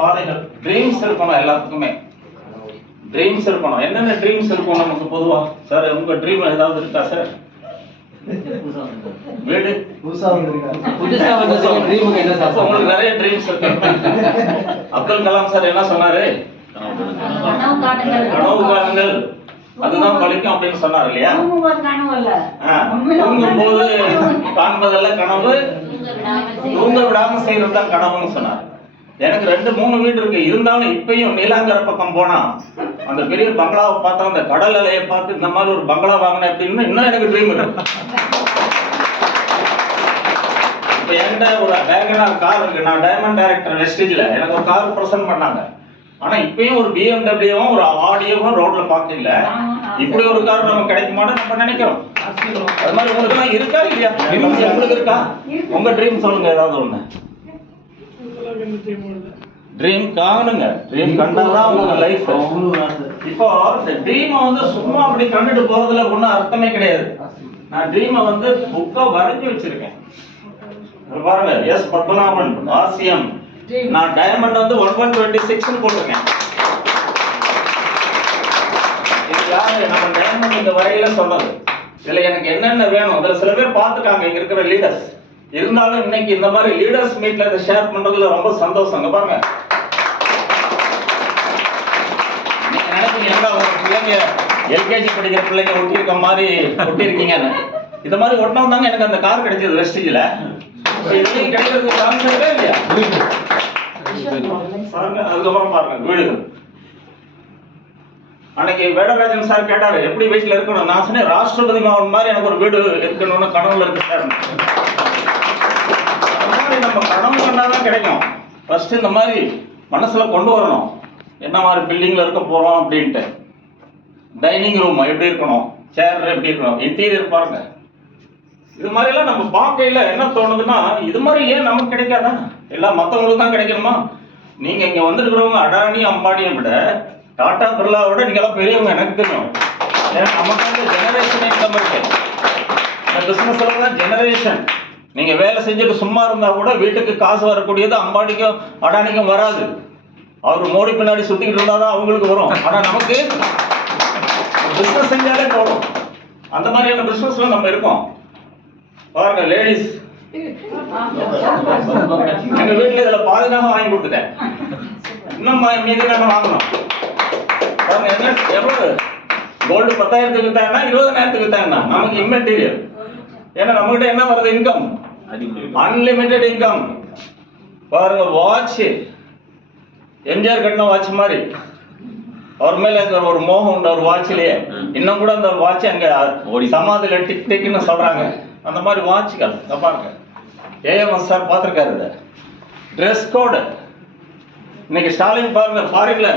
பாதைகள் ட்ரீம்ஸ் இருக்கணும். எல்லாத்துக்குமே ட்ரீம்ஸ் இருக்கணும். என்னென்ன ட்ரீம்ஸ் இருக்கும் நமக்கு பொதுவா? சார் உங்க ட்ரீம் ஏதாவது இருக்கா சார்? வீடு புதுசா உங்களுக்கு நிறைய ட்ரீம்ஸ் இருக்கு. அப்துல் கலாம் சார் என்ன சொன்னாரு? கனவு காணுங்கள், அதுதான் பலிக்கும் அப்படின்னு சொன்னார் இல்லையா? தூங்கும் போது காண்பதெல்லாம் கனவு, தூங்க விடாம செய்யறதுதான் கனவுன்னு சொன்னார். எனக்கு 2-3 வீடு இருக்கு. இருந்தாலும் இப்பயும் நீலாங்கர பக்கம் போனா அந்த பெரிய பங்களாவை பார்த்தா, அந்த கடல் அலையை பார்த்து இந்த மாதிரி ஒரு பங்களா வாங்கினேன் அப்படின்னு இன்னும் எனக்கு ட்ரீம் இருக்கு. இப்ப என்கிட்ட ஒரு வேகனார் கார் இருக்கு. நான் டைமண்ட் டைரக்டர் வெஸ்டேஜ்ல எனக்கு ஒரு கார் பிரசன்ட் பண்ணாங்க. ஆனா இப்பயும் ஒரு பிஎம்டபிள்யூவும் ஒரு ஆடியோவும் ரோட்ல பாக்கல. இப்படி ஒரு கார் நமக்கு கிடைக்குமான்னு நம்ம நினைக்கிறோம். அது மாதிரி உங்களுக்கு எல்லாம் இருக்கா இல்லையா? உங்களுக்கு இருக்கா? உங்க ட்ரீம் சொல்லுங்க ஏதாவது ஒண்ணு. ட்ரீம் காணுங்க. ட்ரீம் கண்டாதான் உங்க லைஃப். இப்போ இந்த ட்ரீமை வந்து சும்மா அப்படி கண்டுட்டு போறதுல ஒன்றும் அர்த்தமே கிடையாது. நான் ட்ரீமை வந்து புக்கா வரைஞ்சி வச்சிருக்கேன். பாருங்க, எஸ் பத்மநாபன் ஆசியம். நான் டைமண்ட் வந்து 126 போட்டிருக்கேன். இது யாரு? நம்ம டைமண்ட் இந்த வரையில சொன்னது. இதுல எனக்கு என்னென்ன வேணும் அதுல சில பேர் பார்த்துட்டாங்க, இங்க இருக்கிற லீடர்ஸ். இருந்தாலும் இன்னைக்கு இந்த மாதிரி லீடர்ஸ் மீட்ல இதை ஷேர் பண்றதுல ரொம்ப சந்தோஷம். பாருங்க, நீங்க நினைச்சீங்க உங்க பிள்ளைங்க எல்கேஜி படிக்கிற பிள்ளைங்க ஒட்டியிருக்க மாதிரி ஒட்டியிருக்கீங்கன்னு. இந்த மாதிரி ஒட்டினவங்க தாங்க எனக்கு அந்த கார் கிடைச்சது வெஸ்டேஜ்ல. இதுலயும் கிடைக்கிறதுக்கு சான்ஸ் இருக்கா இல்லையா? பாருங்க, அதுக்கப்புறம் பாருங்க வீடுகள். அன்னைக்கு வேடராஜன் சார் கேட்டாரு எப்படி வீட்டுல இருக்கணும். நான் சொன்னேன் ராஷ்டிரபதி பவன் மாதிரி எனக்கு ஒரு வீடு இருக்கணும்னு கனவுல இருக்கு சார். நம்ம கனவு கண்டாதான் கிடைக்கும். ஃபர்ஸ்ட் இந்த மாதிரி மனசுல கொண்டு வரணும், என்ன மாதிரி பில்டிங்ல இருக்க போறோம் அப்படின்ட்டு. டைனிங் ரூம் எப்படி இருக்கணும், சேர் எப்படி இருக்கணும், இன்டீரியர் பாருங்க. இது மாதிரி எல்லாம் நம்ம பார்க்கையில என்ன தோணுதுன்னா, இது மாதிரி ஏன் நமக்கு கிடைக்காதா? எல்லாம் மற்றவங்களுக்கு தான் கிடைக்கணுமா? நீங்க இங்க வந்துருக்கிறவங்க அடானி அம்பானியை விட, டாடா பிர்லாவை விட நீங்க எல்லாம் பெரியவங்க, எனக்கு தெரியும். ஏன்னா நமக்கு வந்து ஜெனரேஷன் இன்கம் இருக்கு. இந்த பிசினஸ்ல தான் ஜெனரேஷன். நீங்க வேலை செஞ்சுட்டு சும்மா இருந்தா கூட வீட்டுக்கு காசு வரக்கூடியது அம்பானிக்கும் அடானிக்கும் வராது. அவர் மோடி பின்னாடி சுத்திக்கிட்டு இருந்தாதான் அவங்களுக்கு வரும். ஆனா நமக்கு பிசினஸ் செஞ்சாலே போதும். அந்த மாதிரியான பிசினஸ்ல நம்ம இருக்கோம். பாருங்க லேடிஸ், எங்க வீட்டுல இதுல பாதுகாப்பா வாங்கி கொடுத்துட்டேன். இன்னும் மீதி நான் வாங்கணும். பாருங்க என்ன எவ்வளவு கோல்டு 10,000க்கு வித்தாங்கன்னா 20,000க்கு வித்தாங்கன்னா நமக்கு இம்மெட்டீரியல். ஏன்னா நம்மகிட்ட என்ன வருது? Income, unlimited income. பாருங்க வாட்ச், எம்ஜிஆர் கட்டின வாட்ச் மாதிரி. அவர் மேல ஒரு மோகம் உண்டு அவர் வாட்ச்லயே. இன்னும் கூட அந்த வாட்ச் அங்க சமாதியில டிக் டிக்னு சொல்றாங்க. அந்த மாதிரி வாட்ச்கள் பாருங்க. ஏஎம்எஸ் சார் பார்த்திருக்காரு. ட்ரெஸ் கோடு இன்னைக்கு ஸ்டாலின் பாருங்க ஃபாரின்ல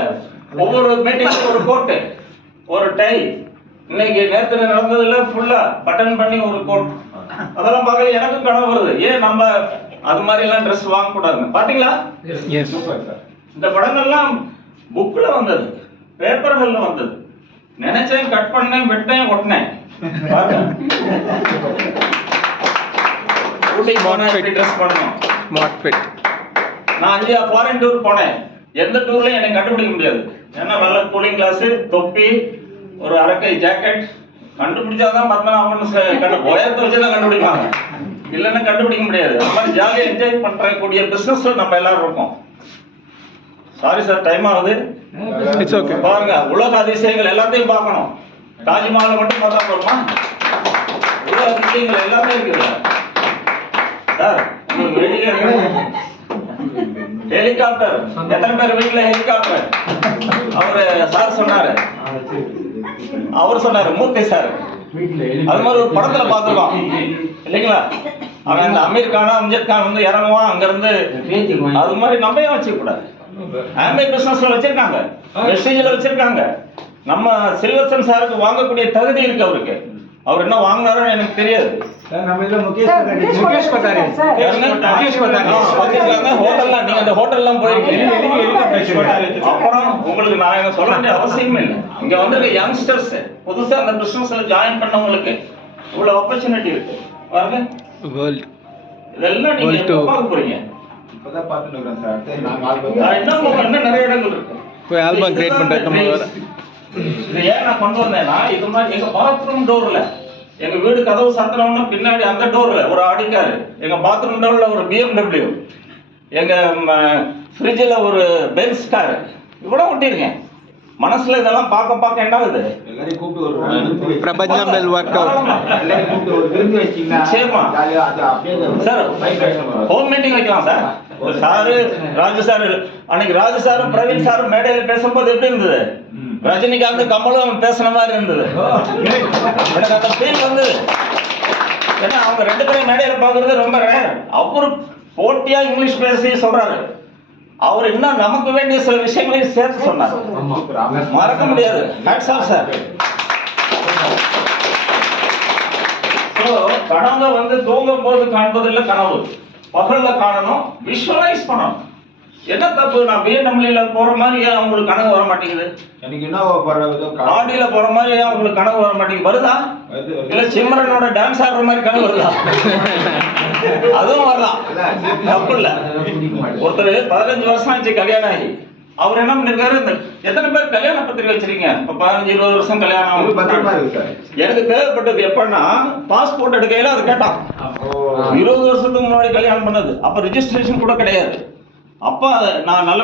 ஒவ்வொரு மீட்டிங்க்கு ஒரு கோட்டு ஒரு டை. இன்னைக்கு நேற்று நடந்ததுல ஃபுல்லா பட்டன் பண்ணி ஒரு கோட். அதெல்லாம் பார்க்க எனக்கு கனவு வருது. ஏன் நம்ம அது மாதிரி எல்லாம் ட்ரெஸ் வாங்க கூடாதுன்னு. பாத்தீங்களா? இந்த படங்கள்லாம் புக்ல வந்தது, பேப்பர்கள்ல வந்தது. நினைச்சேன், கட் பண்ணேன், வெட்டேன், ஒட்டினேன். நான் 5 ஃபாரின் டூர் போனேன். எந்த டூர்லயும் என்னை கண்டுபிடிக்க முடியாது. ஏன்னா நல்ல கூலிங் கிளாஸ், தொப்பி, ஒரு அரக்கை ஜாக்கெட். கண்டுபிடிச்சாதான் பத்மநாபன் உயரத்தை வச்சுதான் கண்டுபிடிப்பாங்க, இல்லைன்னா கண்டுபிடிக்க முடியாது. அந்த மாதிரி ஜாலியா என்ஜாய் பண்றக்கூடிய பிசினஸ்ல நம்ம எல்லாரும் இருக்கோம். சாரி சார், டைம் ஆகுது. பாருங்க, உலக அதிசயங்கள் எல்லாத்தையும் பார்க்கணும். தாஜ்மஹாலை மட்டும் பார்த்தா போதுமா? உலக அதிசயங்கள் எல்லாமே இருக்குல்ல சார். ஹெலிகாப்டர், எத்தனை பேர் வீட்டுல ஹெலிகாப்டர்? அவரு சார் சொன்னாரு, அவர் சொன்னாரு, மூர்த்தி சார். அது மாதிரி ஒரு படத்துல பார்த்துருக்கோம் இல்லைங்களா? அவன் அந்த அமீர் கானா அம்ஜத் கான் வந்து இறங்குவான் அங்க இருந்து. அது மாதிரி நம்ம ஏன் வச்சுக்க கூடாது? ஆம்பே பிசினஸ்ல வச்சிருக்காங்க, வெஸ்டேஜ்ல வச்சிருக்காங்க. நம்ம செல்வசன் சாருக்கு வாங்கக்கூடிய தகுதி இருக்கு அவருக்கு. அவர் என்ன வாங்கினாருன்னு எனக்கு தெரியாது. முகேஷ் பத்தாரி ஹோட்டல்ல நீங்க அந்த ஹோட்டல்லாம் போயிருக்கீங்க. அப்புறம் உங்களுக்கு நான் என்ன சொல்ல வேண்டிய அவசியமே இல்லை. இங்க வந்து யங்ஸ்டர்ஸ் புதுசா அந்த பிசினஸ்ல ஜாயின் பண்ணவங்களுக்கு இவ்வளவு ஆப்பர்ச்சுனிட்டி இருக்கு. பாருங்க, இதெல்லாம் நீங்க பார்க்க போறீங்க. இப்பதான் பார்த்துட்டு இருக்கேன் சார். சரி, நான் கால் பண்ணி இன்னும் நிறைய இடங்கள் இருக்கு. போய் ஆல்பம் கிரியேட் பண்றது. இது ஏன் நான் கொண்டு வந்தேன்னா, இது மாதிரி எங்க பாத்ரூம் டோர்ல, எங்க வீடு கதவு சாத்தினோம்னா பின்னாடி அந்த டோர்ல ஒரு ஆடிக்காரு, எங்க பாத்ரூம் டோர்ல ஒரு BMW, எங்க ஃப்ரிட்ஜில் ஒரு பென்ஸ் கார், இவ்வளோ ஒட்டிருக்கேன். மனசுல இதெல்லாம் பார்க்க என்ன ஆகுது? எல்லாரையும் கூப்பிட்டு ஒரு பிரபஞ்சம் வெல் ஒர்க் அவுட். எல்லாரையும் கூப்பிட்டு ஒரு விருந்து வச்சீங்கன்னா சரிம்மா. ஜாலியா அது அப்படியே சார் ஹோம் மீட்டிங் வைக்கலாம் சார். சாரு ராஜு சார், அன்னைக்கு ராஜு சாரும் பிரவீன் சாரும் மேடையில் பேசும்போது எப்படி இருந்தது? ரஜினிகாந்த் கமலும் பேசுன மாதிரி இருந்தது. எனக்கு அந்த ஃபீல் வந்தது. ஏன்னா அவங்க 2 பேரும் மேடையில் பார்க்கறது ரொம்ப ரேர். அவரு போட்டியா இங்கிலீஷ் பேசி சொல்றாரு. அவர் இன்னும் நமக்கு வேண்டிய சில விஷயங்களையும் சேர்த்து சொன்னார். மறக்க முடியாது. Hats off sir. கனவுல வந்து தூங்கும் போது காண்பதில்லை கனவு, பகல்ல காணணும், விஷுவலைஸ் பண்ணணும். என்ன தப்பு? நான் BMW போற மாதிரி ஏன் உங்களுக்கு கனவு வர மாட்டேங்குது? எனக்கு என்ன ஆடியில போற மாதிரி ஏன் உங்களுக்கு கனவு வர மாட்டேங்குது? வருதா? இல்ல சிம்ரனோட டான்ஸ் ஆடுற மாதிரி கனவு வருதா? அதுவும் வரலாம், தப்பு இல்ல. ஒருத்தர் 15 வருஷம் ஆச்சு கல்யாணம் ஆகி, அவர் என்ன பண்ணிருக்காரு, இந்த எத்தனை பேர் கல்யாண பத்திரிகை வச்சிருக்கீங்க? இப்ப 15-20 வருஷம் கல்யாணம். எனக்கு தேவைப்பட்டது எப்பன்னா, பாஸ்போர்ட் எடுக்கையில அது கேட்டான். 20 வருஷத்துக்கு முன்னாடி கல்யாணம் பண்ணது, அப்ப ரிஜிஸ்ட்ரேஷன் கூட கிடையாது. அப்ப நான் நல்ல